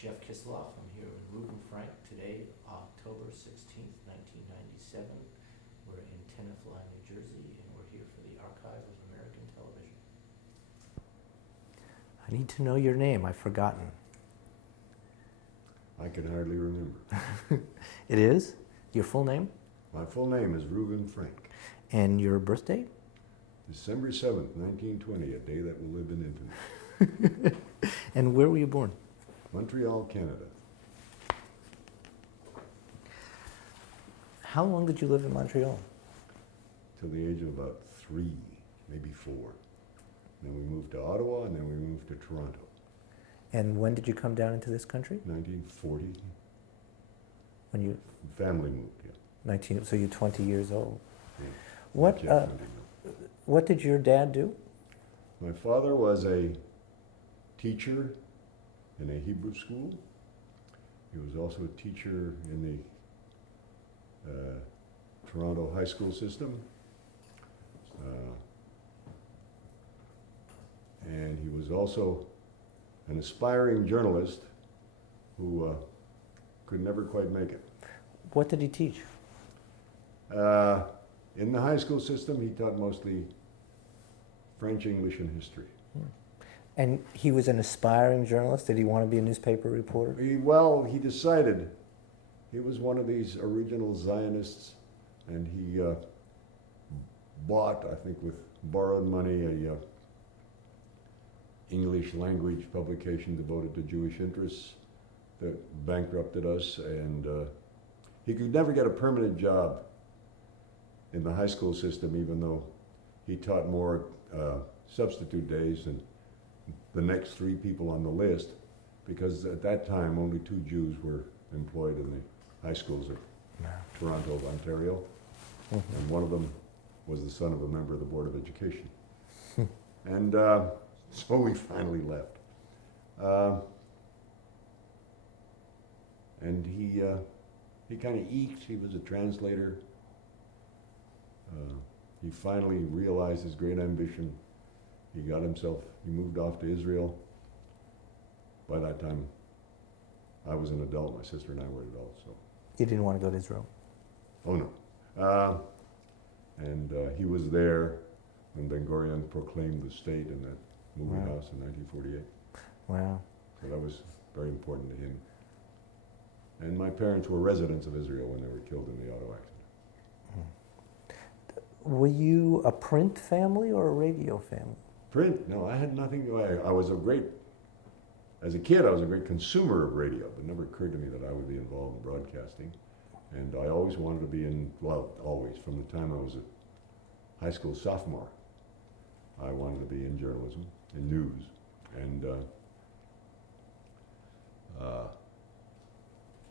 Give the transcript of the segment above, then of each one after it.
Jeff Kisloff. I'm here with Reuven Frank today, October 16th, 1997. We're in Tenafly, New Jersey, and we're here for the Archive of American Television. I need to know your name. I've forgotten. I can hardly remember. It is? Your full name? My full name is Reuven Frank. And your birth date? December 7th, 1920, a day that will live in infamy. And where were you born? Montreal, Canada. How long did you live in Montreal? Till the age of about 3, maybe 4. Then we moved to Ottawa, and then we moved to Toronto. And when did you come down into this country? 1940. When you Family moved, yeah. 19, so you're 20 years old. Yeah. What Not yet 20, no. what did your dad do? My father was a teacher in a Hebrew school. He was also a teacher in the Toronto high school system. And he was also an aspiring journalist who could never quite make it. What did he teach? In the high school system, he taught mostly French, English, and history. And he was an aspiring journalist? Did he want to be a newspaper reporter? He decided he was one of these original Zionists, and he bought, I think with borrowed money, a English language publication devoted to Jewish interests that bankrupted us, and he could never get a permanent job in the high school system, even though he taught more substitute days than the next 3 people on the list, because at that time only 2 Jews were employed in the high schools of Toronto, Ontario, and one of them was the son of a member of the Board of Education. And so we finally left. And he kind of eked. He was a translator. He finally realized his great ambition. He moved off to Israel. By that time, I was an adult. My sister and I were adults. So. You didn't want to go to Israel? Oh, no. And he was there when Ben-Gurion proclaimed the state in that movie house in 1948. Wow. So that was very important to him. And my parents were residents of Israel when they were killed in the auto accident. Were you a print family or a radio family? Print? No, I had nothing. As a kid, I was a great consumer of radio, but it never occurred to me that I would be involved in broadcasting. And I always wanted to be always, from the time I was a high school sophomore, I wanted to be in journalism, in news. And I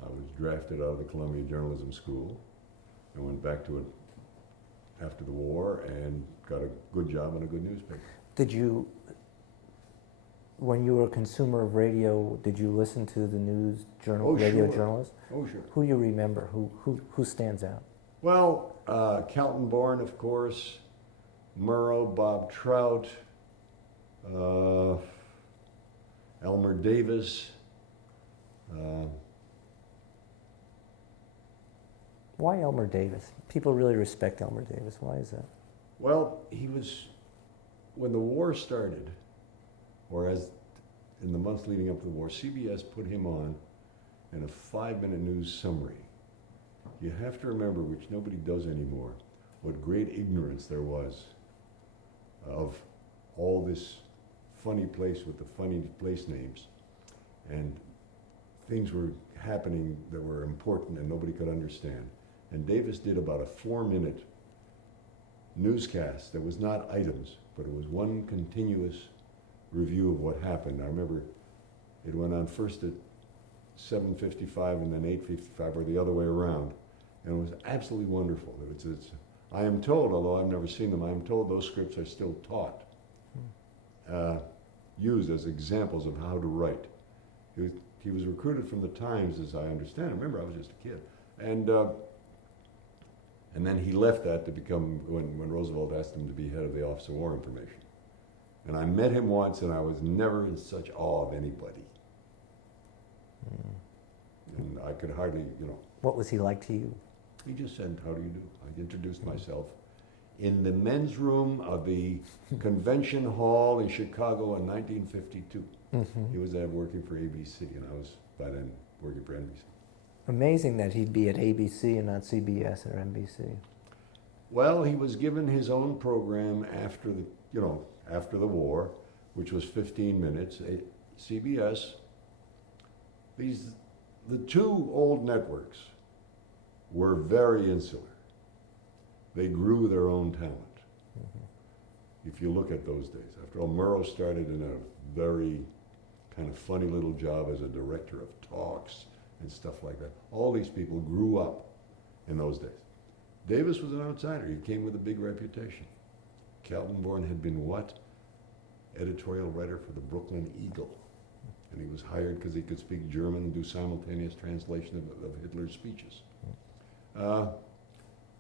was drafted out of the Columbia Journalism School and went back to it after the war and got a good job in a good newspaper. Did you, when you were a consumer of radio, did you listen to the news radio journalists? Oh, sure. Who do you remember? Who stands out? Well, Calton Bourne, of course, Murrow, Bob Trout, Elmer Davis. Why Elmer Davis? People really respect Elmer Davis. Why is that? Well, when the war started, or as in the months leading up to the war, CBS put him on in a 5-minute news summary. You have to remember, which nobody does anymore, what great ignorance there was of all this funny place with the funny place names. And things were happening that were important and nobody could understand. And Davis did about a 4-minute newscast that was not items, but it was one continuous review of what happened. I remember it went on first at 7:55 and then 8:55, or the other way around. And it was absolutely wonderful. I am told, although I've never seen them, I am told those scripts are still taught, used as examples of how to write. He was recruited from the Times, as I understand. Remember, I was just a kid. And then he left that to become, when Roosevelt asked him to be head of the Office of War Information. And I met him once, and I was never in such awe of anybody. I could hardly, What was he like to you? he just said, "How do you do?" I introduced myself in the men's room of the convention hall in Chicago in 1952. He was there working for ABC, and I was by then working for NBC. Amazing that he'd be at ABC and not CBS or NBC. Well, he was given his own program after after the war, which was 15 minutes. CBS, the two old networks were very insular. They grew their own talent. If you look at those days, after all, Murrow started in a very kind of funny little job as a director of talks and stuff like that. All these people grew up in those days. Davis was an outsider. He came with a big reputation. Kaltenborn had been what? Editorial writer for the Brooklyn Eagle. And he was hired because he could speak German and do simultaneous translation of Hitler's speeches.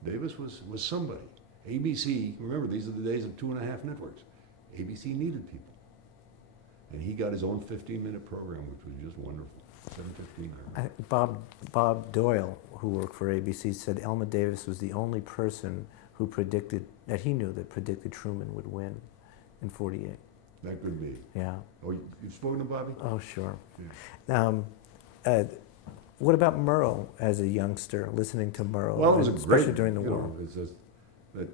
Davis was somebody. ABC, remember, these are the days of 2.5 networks. ABC needed people. And he got his own 15-minute program, which was just wonderful. 7:15. Bob Doyle, who worked for ABC, said Elma Davis was the only person who predicted, that he knew that predicted Truman would win in 48. That could be. Yeah. Oh, you've spoken to Bobby? Oh, sure. Yeah. What about Murrow as a youngster, listening to Murrow, Well, it was especially during the war? It's just that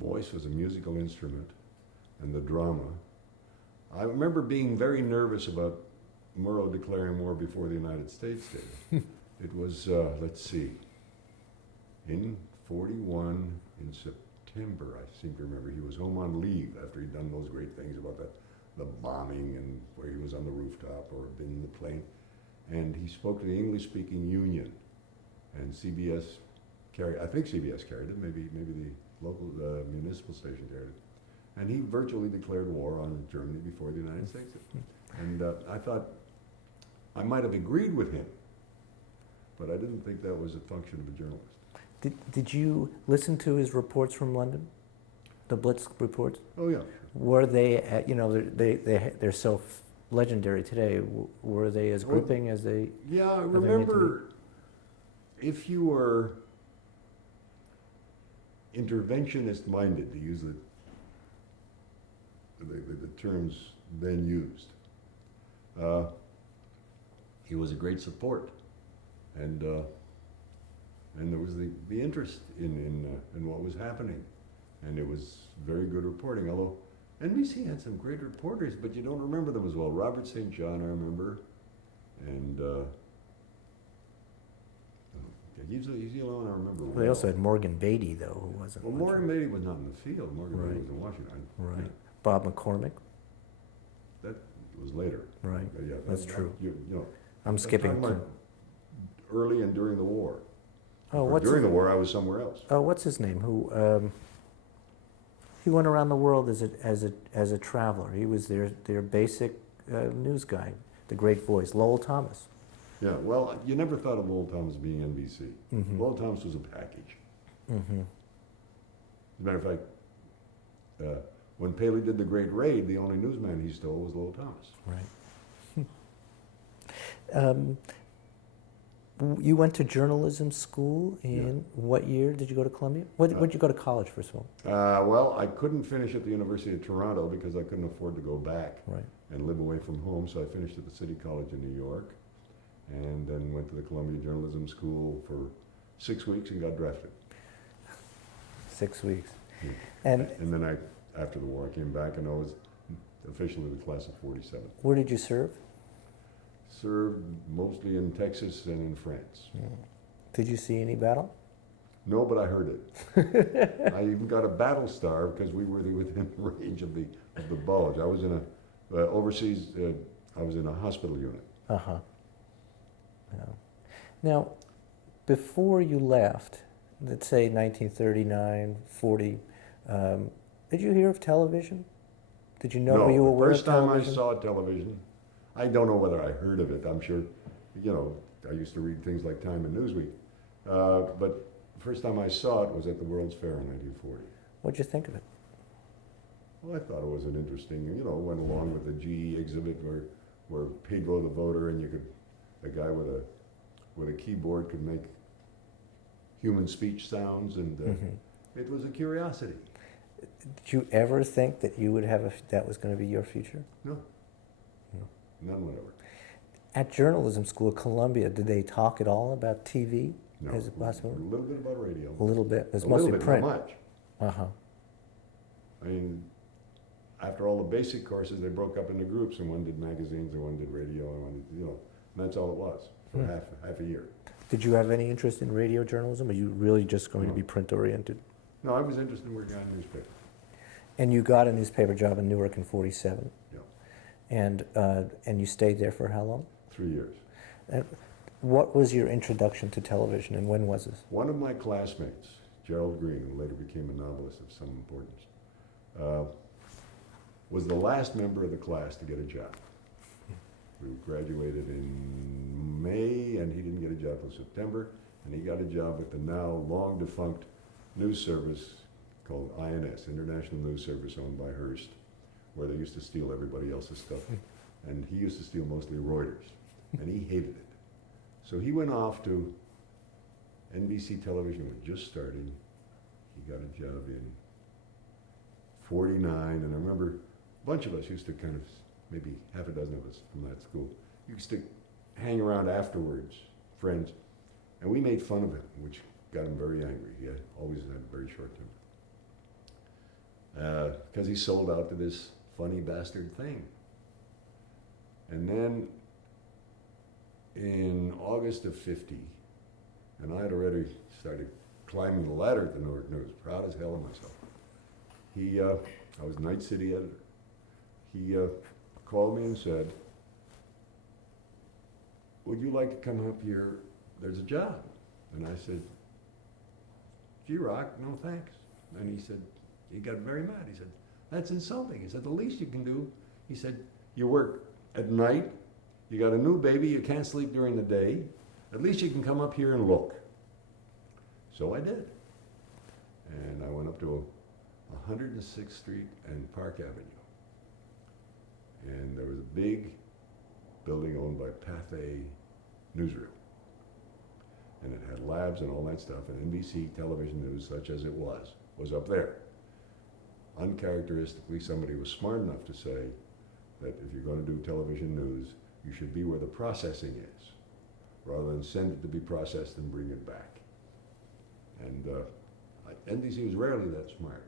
voice was a musical instrument, and the drama. I remember being very nervous about Murrow declaring war before the United States did. It was, let's see, in 41, in September, I seem to remember, he was home on leave after he'd done those great things about the bombing and where he was on the rooftop or been in the plane. And he spoke to the English-speaking union, and CBS carried, I think CBS carried it, maybe the local municipal station carried it. And he virtually declared war on Germany before the United States did. And I thought I might have agreed with him, but I didn't think that was a function of a journalist. Did you listen to his reports from London, the Blitz reports? Oh yeah. Were they, they're so legendary today. Were they as gripping as they? Yeah, I remember if you were interventionist minded, to use the terms then used, he was a great support, and there was the interest in what was happening, and it was very good reporting. Although NBC had some great reporters, but you don't remember them as well. Robert St. John, I remember, and he's the only one I remember. Well, they also had Morgan Beatty, though, who wasn't. Well, Morgan Beatty was not in the field. Morgan Beatty was in Washington. Right. Yeah. Bob McCormick. That was later. Right. Yeah, That's true. You know, I'm skipping to. Early and during the war. Oh, during the war, I was somewhere else. Oh, what's his name? Who? He went around the world as a traveler. He was their basic news guy, the great voice, Lowell Thomas. Yeah, well, you never thought of Lowell Thomas being NBC. Mm-hmm. Lowell Thomas was a package. Mm-hmm. As a matter of fact, when Paley did the Great Raid, the only newsman he stole was Lowell Thomas. Right. You went to journalism school in what year did you go to Columbia? Where did you go to college, first of all? Well, I couldn't finish at the University of Toronto because I couldn't afford to go back and live away from home, so I finished at the City College in New York, and then went to the Columbia Journalism School for 6 weeks and got drafted. 6 weeks. Yeah. And then after the war, I came back and I was officially the class of 47. Where did you serve? Served mostly in Texas and in France. Yeah. Did you see any battle? No, but I heard it. I even got a battle star because we were within range of the bulge. I was in a overseas. I was in a hospital unit. Yeah. Now, before you left, let's say 1939, 40, did you hear of television? Did you know? No, were you aware first of television? time I saw television, I don't know whether I heard of it. I'm sure, I used to read things like Time and Newsweek. But the first time I saw it was at the World's Fair in 1940. What'd you think of it? Well, I thought it was an interesting, went along with the GE exhibit where Pedro the voter and a guy with a with a keyboard could make human speech sounds, and it was a curiosity. Did you ever think that you would have that was going to be your future? No. No. None whatever. At journalism school at Columbia, did they talk at all about TV No. as a possibility? A little bit about radio. A little bit. It's A mostly little bit, print. not much. Uh-huh. I mean, after all the basic courses, they broke up into groups, and one did magazines, and one did radio, and one did, and that's all it was for half a year. Did you have any interest in radio journalism, or are you really just going to be No. print-oriented? No, I was interested in working on newspaper. And you got a newspaper job in Newark in '47? Yeah. And you stayed there for how long? 3 years. And what was your introduction to television, and when was this? One of my classmates, Gerald Green, who later became a novelist of some importance, was the last member of the class to get a job. We graduated in May, and he didn't get a job until September, and he got a job at the now long-defunct news service called INS, International News Service, owned by Hearst, where they used to steal everybody else's stuff. And he used to steal mostly Reuters, and he hated it. So he went off to NBC television, was just starting. He got a job in '49, and I remember a bunch of us used to kind of, maybe half a dozen of us from that school, used to hang around afterwards, friends, and we made fun of him, which got him very angry. He always had a very short temper. Because he sold out to this funny bastard thing. And then in August of '50, and I had already started climbing the ladder at the Newark News, proud as hell of myself. I was night city editor. He called me and said, "Would you like to come up here? There's a job." And I said, "Gee, Rock, no thanks." And he said, he got very mad. He said, "That's insulting." He said, "The least you can do," he said, "you work at night, you got a new baby, you can't sleep during the day, at least you can come up here and look." So I did. And I went up to 106th Street and Park Avenue. And there was a big building owned by Pathé Newsreel. And it had labs and all that stuff, and NBC television news, such as it was up there. Uncharacteristically, somebody was smart enough to say that if you're going to do television news, you should be where the processing is, rather than send it to be processed and bring it back. And NBC was rarely that smart.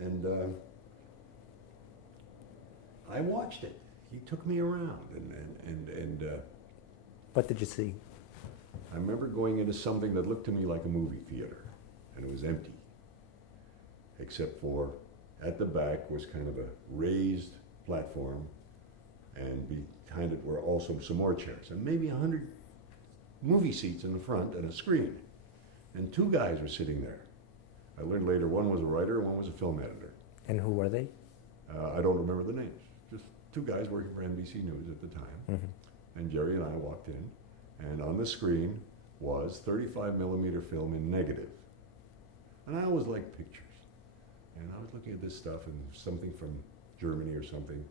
And I watched it. He took me around, and What did you see? I remember going into something that looked to me like a movie theater, and it was empty, except for at the back was kind of a raised platform, and behind it were also some more chairs, and maybe 100 movie seats in the front and a screen. And two guys were sitting there. I learned later one was a writer and one was a film editor. And who were they? I don't remember the names. Just two guys working for NBC News at the time. Mm-hmm. And Jerry and I walked in, and on the screen was 35 millimeter film in negative. And I always liked pictures. And I was looking at this stuff and something from Germany or something.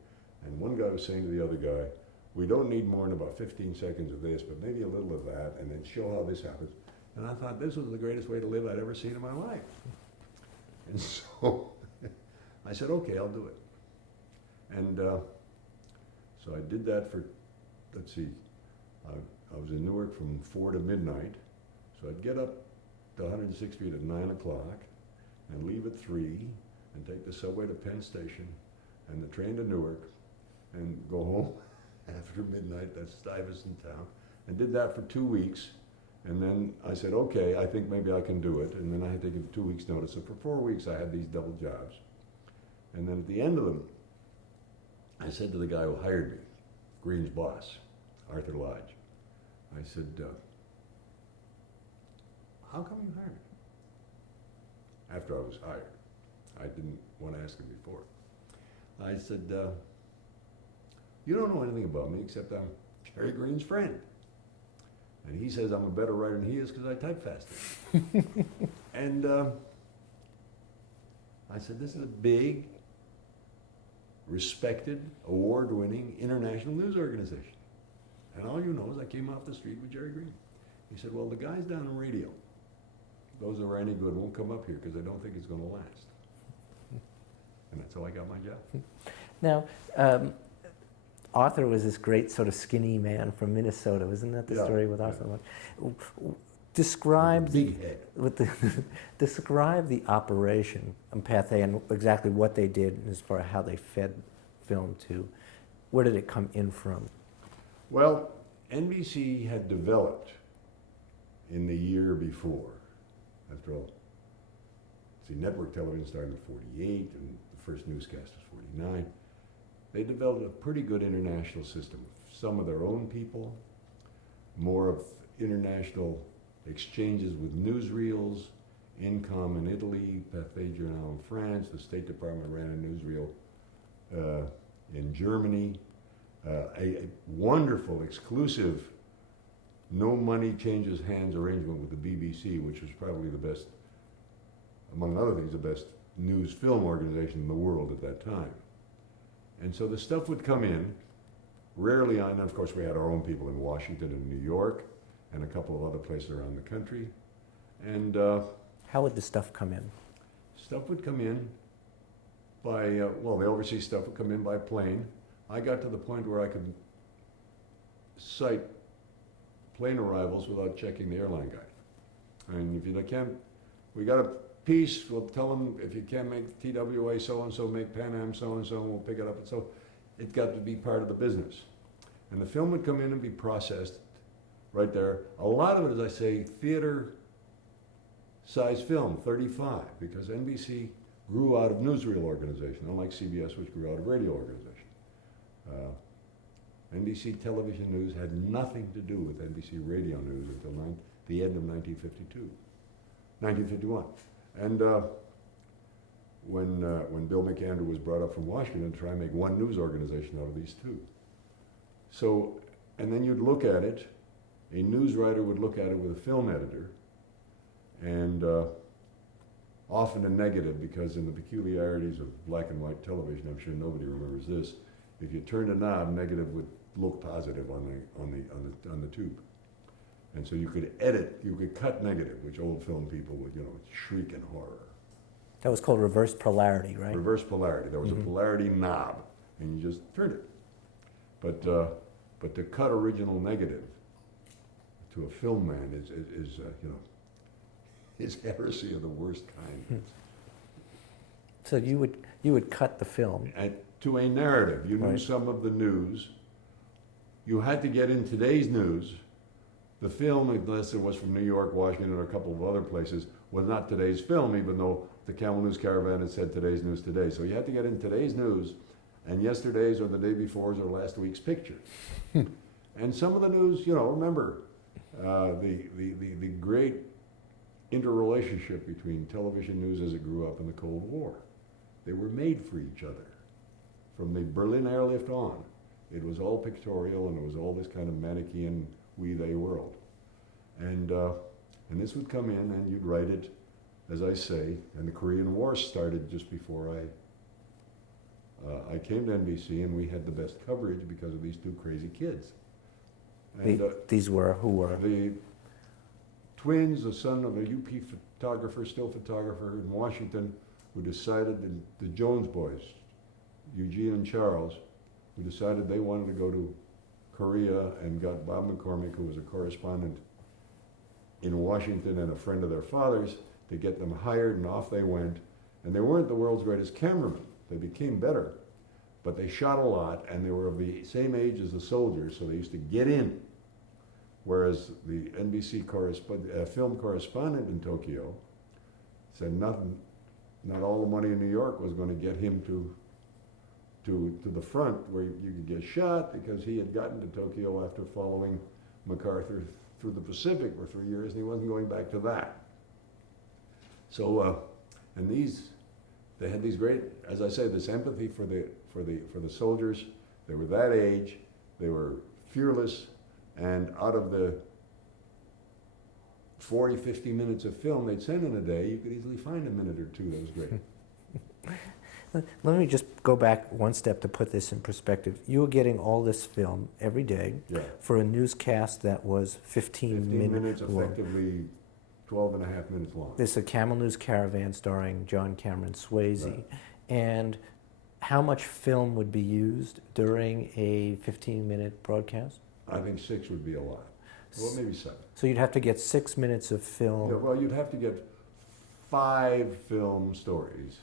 And one guy was saying to the other guy, "We don't need more than about 15 seconds of this, but maybe a little of that, and then show how this happens." And I thought this was the greatest way to live I'd ever seen in my life. And so I said, "Okay, I'll do it." And so I did that for, let's see, I was in Newark from 4 to midnight. So I'd get up to 106th Street at 9 o'clock and leave at 3 and take the subway to Penn Station and the train to Newark and go home after midnight. That's Stuyvesant town. And did that for 2 weeks. And then I said, "Okay, I think maybe I can do it." And then I had to give 2 weeks notice. So for 4 weeks I had these double jobs. And then at the end of them, I said to the guy who hired me, Green's boss, Arthur Lodge, I said, "How come you hired me?" After I was hired. I didn't want to ask him before. I said, "You don't know anything about me except I'm Jerry Green's friend. And he says I'm a better writer than he is because I type faster." And I said, "This is a big, respected, award-winning international news organization. And all you know is I came off the street with Jerry Green." He said, well, the guys down in radio, those who are any good won't come up here because I don't think it's going to last. And that's how I got my job. Now, Arthur was this great sort of skinny man from Minnesota. Wasn't that the Yeah, story with yeah. Arthur? Describe Big head. describe the operation on Pathé and exactly what they did as far as how they fed film to. Where did it come in from? Well, NBC had developed in the year before, after all, see, network television started in 48 and the first newscast was 49. They developed a pretty good international system. Some of their own people, more of international exchanges with newsreels, Incom in Italy, Pathé Journal in France, the State Department ran a newsreel in Germany, a wonderful, exclusive, no money changes hands arrangement with the BBC, which was probably the best, among other things, the best news film organization in the world at that time. And so the stuff would come in, rarely on, and of course we had our own people in Washington and New York, and a couple of other places around the country. And How would the stuff come in? stuff would come in by, well, the overseas stuff would come in by plane. I got to the point where I could cite plane arrivals without checking the airline guide. I mean, if you can't, we got a piece, we'll tell them if you can't make TWA so-and-so, make Pan Am so-and-so, and we'll pick it up. And so it got to be part of the business. And the film would come in and be processed right there. A lot of it, as I say, theater size film, 35, because NBC grew out of newsreel organization, unlike CBS, which grew out of radio organization. NBC television news had nothing to do with NBC radio news until the end of 1951. And when Bill McAndrew was brought up from Washington to try and make one news organization out of these two. So, and then you'd look at it, a news writer would look at it with a film editor, and often a negative, because in the peculiarities of black and white television, I'm sure nobody remembers this, if you turned a knob, negative would look positive on the tube. And so you could edit, you could cut negative, which old film people would, shriek in horror. That was called reverse polarity, right? Reverse polarity. There was a polarity knob, and you just turned it. But to cut original negative to a film man is heresy of the worst kind. So you would cut the film. And to a narrative, you knew Right. some of the news. You had to get in today's news. The film, unless it was from New York, Washington, or a couple of other places, was not today's film, even though the Camel News Caravan had said today's news today. So you had to get in today's news and yesterday's or the day before's or last week's picture. And some of the news, remember the great interrelationship between television news as it grew up in the Cold War. They were made for each other. From the Berlin airlift on, it was all pictorial and it was all this kind of Manichaean we-they world. And this would come in and you'd write it, as I say, and the Korean War started just before I came to NBC, and we had the best coverage because of these two crazy kids. And These were, who were? the twins, the son of a UP photographer, still photographer in Washington, who decided, the Jones boys, Eugene and Charles, who decided they wanted to go to Korea, and got Bob McCormick, who was a correspondent in Washington and a friend of their father's, to get them hired, and off they went. And they weren't the world's greatest cameramen. They became better, but they shot a lot, and they were of the same age as the soldiers, so they used to get in. Whereas the NBC film correspondent in Tokyo said not all the money in New York was going to get him to the front where you could get shot, because he had gotten to Tokyo after following MacArthur through the Pacific for 3 years, and he wasn't going back to that. So, and they had these great, as I say, this empathy for the soldiers. They were that age, they were fearless, and out of the 40, 50 minutes of film they'd send in a day, you could easily find a minute or two that was great. Let me just go back one step to put this in perspective. You were getting all this film every day Yeah. for a newscast that was 15 minutes, minutes long. effectively 12 and a half minutes long. This is a Camel News Caravan starring John Cameron Swayze. Right. And how much film would be used during a 15-minute broadcast? I think 6 would be a lot. Well, maybe 7. So you'd have to get 6 minutes of Yeah, film. well, you'd have to get 5 film stories,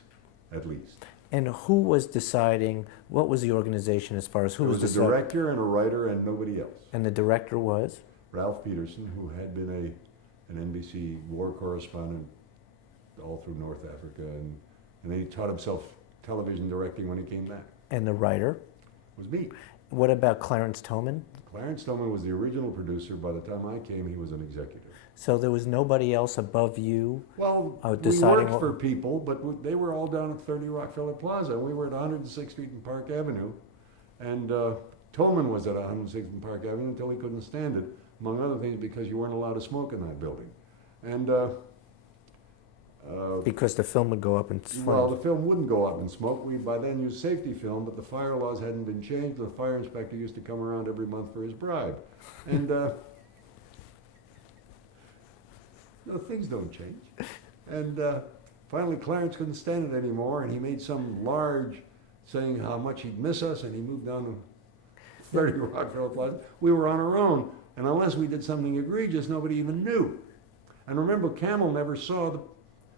at least. And who was deciding, what was the organization as far as who There was was a deciding? director and a writer and nobody else. And the director was? Ralph Peterson, who had been an NBC war correspondent all through North Africa, and then he taught himself television directing when he came back. And the writer? It was me. What about Clarence Toman? Clarence Tillman was the original producer. By the time I came, he was an executive. So there was nobody else above you? Well, we deciding worked what- for people, but they were all down at 30 Rockefeller Plaza. We were at 106th Street and Park Avenue, and Tolman was at 106th and Park Avenue until he couldn't stand it, among other things because you weren't allowed to smoke in that building. And Because the film would go up in well, flames. the film wouldn't go up in smoke. We by then used safety film, but the fire laws hadn't been changed. The fire inspector used to come around every month for his bribe, and no, things don't change. And finally, Clarence couldn't stand it anymore, and he made some large saying how much he'd miss us, and he moved down to 30 Rockefeller Plaza. We were on our own, and unless we did something egregious, nobody even knew. And remember, Camel never saw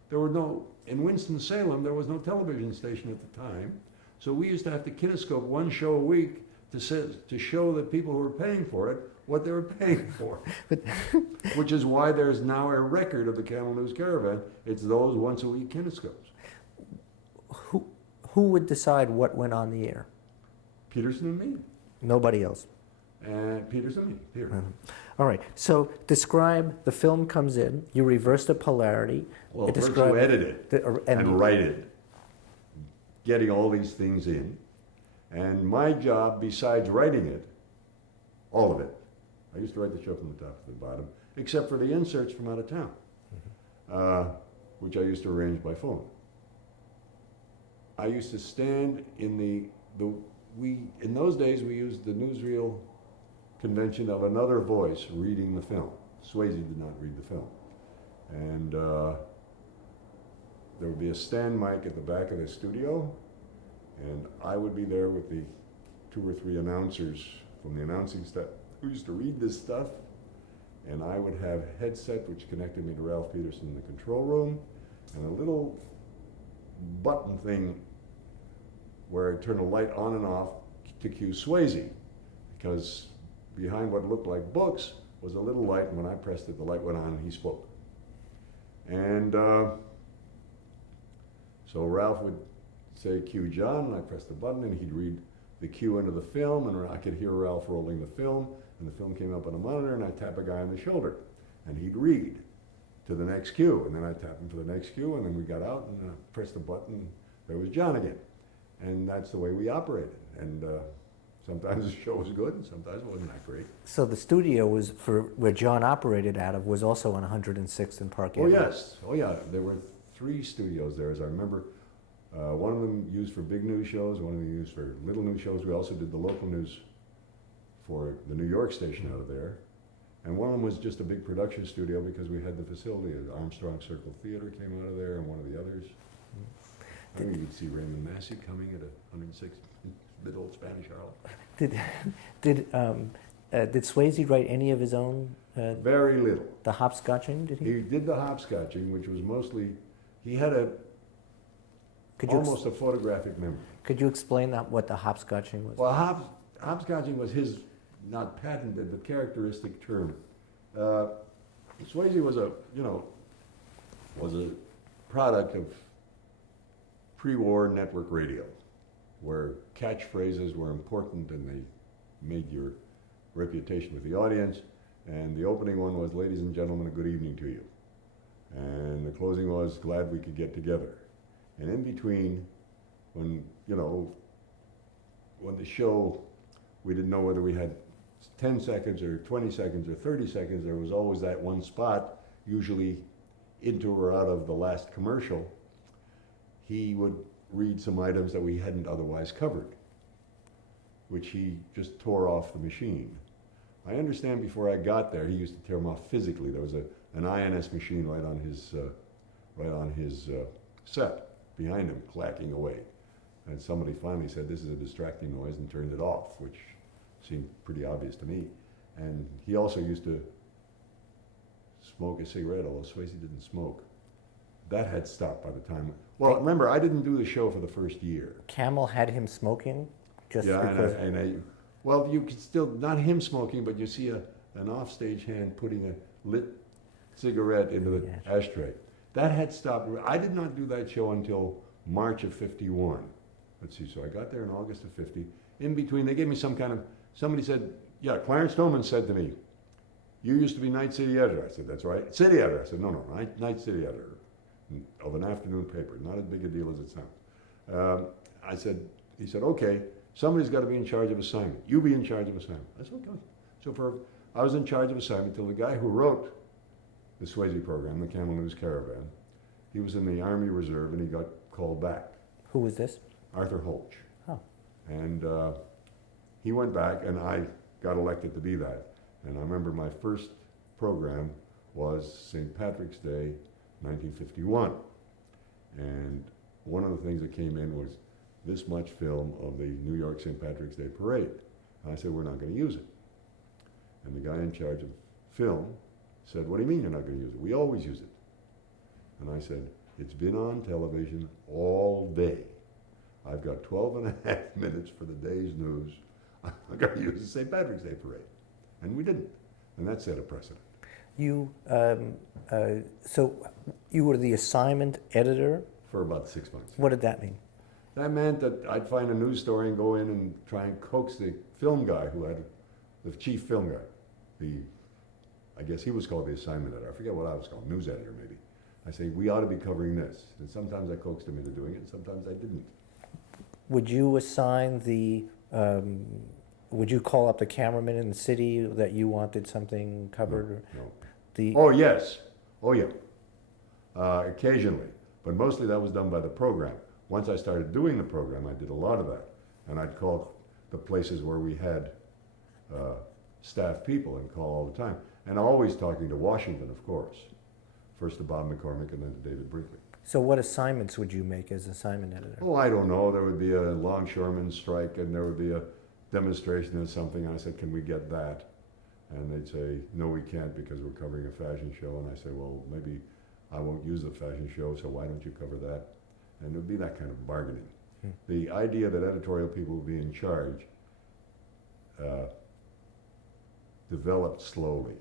there were no, in Winston-Salem, there was no television station at the time, so we used to have to kinescope one show a week to show the people who were paying for it what they were paying for. Which is why there's now a record of the Camel News Caravan. It's those once a week kinescopes. Who would decide what went on the air? Peterson and me. Nobody else. And Peterson and me. Peter. All right. So describe, the film comes in, you reverse the polarity. Well, it first you describes edit it and and write it, getting all these things in. And my job, besides writing it, all of it, I used to write the show from the top to the bottom, except for the inserts from out of town, which I used to arrange by phone. I used to stand in in those days we used the newsreel convention of another voice reading the film. Swayze did not read the film. And there would be a stand mic at the back of the studio, and I would be there with the 2 or 3 announcers from the announcing staff who used to read this stuff, and I would have a headset which connected me to Ralph Peterson in the control room, and a little button thing where I turned a light on and off to cue Swayze, because behind what looked like books was a little light, and when I pressed it, the light went on and he spoke. And so Ralph would say, cue John, and I pressed the button, and he'd read the cue into the film, and I could hear Ralph rolling the film, and the film came up on a monitor, and I'd tap a guy on the shoulder, and he'd read to the next cue, and then I'd tap him for the next cue, and then we got out, and I pressed the button, and there was John again. And that's the way we operated. And sometimes the show was good, and sometimes it wasn't that great. So the studio was where John operated out of was also on 106th and Park Oh, Avenue. yes. Oh, yeah. There were 3 studios there, as I remember. One of them used for big news shows, one of them used for little news shows. We also did the local news for the New York station out of there. And one of them was just a big production studio because we had the facility. Armstrong Circle Theater came out of there, and one of the others. I mean, you'd see Raymond Massey coming at 106 mid old Spanish Harlem. Did Swayze write any of his own? Very little. The hopscotching, did he? He did the hopscotching, which was mostly, he had almost a photographic memory. Could you explain that, what the hopscotching was? Well, hopscotching was his, not patented, but characteristic term. Swayze was a product of pre-war network radio, where catchphrases were important and they made your reputation with the audience. And the opening one was, "Ladies and gentlemen, a good evening to you." And the closing was, "Glad we could get together." And in between, when the show, we didn't know whether we had 10 seconds or 20 seconds or 30 seconds, there was always that one spot, usually into or out of the last commercial. He would read some items that we hadn't otherwise covered, which he just tore off the machine. I understand before I got there, he used to tear them off physically. There was an INS machine right on his set behind him, clacking away. And somebody finally said, this is a distracting noise, and turned it off, which seemed pretty obvious to me. And he also used to smoke a cigarette, although Swayze didn't smoke. That had stopped by the time. Well, remember, I didn't do the show for the first year. Camel had him smoking just Yeah, because. well, you could still, not him smoking, but you see an offstage hand putting a lit cigarette into the ashtray. That had stopped. I did not do that show until March of '51. Let's see, so I got there in August of '50. In between, they gave me some kind of, somebody said, yeah, Clarence Stoneman said to me, you used to be night city editor. I said, that's right. City editor. I said, no, night city editor of an afternoon paper. Not as big a deal as it sounds. He said, okay, somebody's got to be in charge of assignment. You be in charge of assignment. I said, okay. So I was in charge of assignment till the guy who wrote the Swayze program, the Camel News Caravan, he was in the Army Reserve and he got called back. Who was this? Arthur Holch. Oh. And he went back and I got elected to be that. And I remember my first program was St. Patrick's Day, 1951. And one of the things that came in was this much film of the New York St. Patrick's Day parade. And I said, we're not going to use it. And the guy in charge of film said, what do you mean you're not going to use it? We always use it. And I said, it's been on television all day. I've got 12 and a half minutes for the day's news. I'm going to use the St. Patrick's Day parade. And we didn't. And that set a precedent. So you were the assignment editor? For about 6 months. What did that mean? That meant that I'd find a news story and go in and try and coax the film guy who had, the chief film guy, I guess he was called the assignment editor. I forget what I was called, news editor maybe. I say, we ought to be covering this. And sometimes I coaxed him into doing it, and sometimes I didn't. Would you assign would you call up the cameraman in the city that you wanted something covered? No. Oh, yes. Oh, yeah. Occasionally. But mostly that was done by the program. Once I started doing the program, I did a lot of that. And I'd call the places where we had staff people and call all the time. And always talking to Washington, of course. First to Bob McCormick and then to David Brinkley. So what assignments would you make as assignment editor? Oh, I don't know. There would be a longshoreman strike and there would be a demonstration of something. And I said, can we get that? And they'd say, no, we can't because we're covering a fashion show. And I say, well, maybe I won't use the fashion show, so why don't you cover that? And it would be that kind of bargaining. The idea that editorial people would be in charge developed slowly.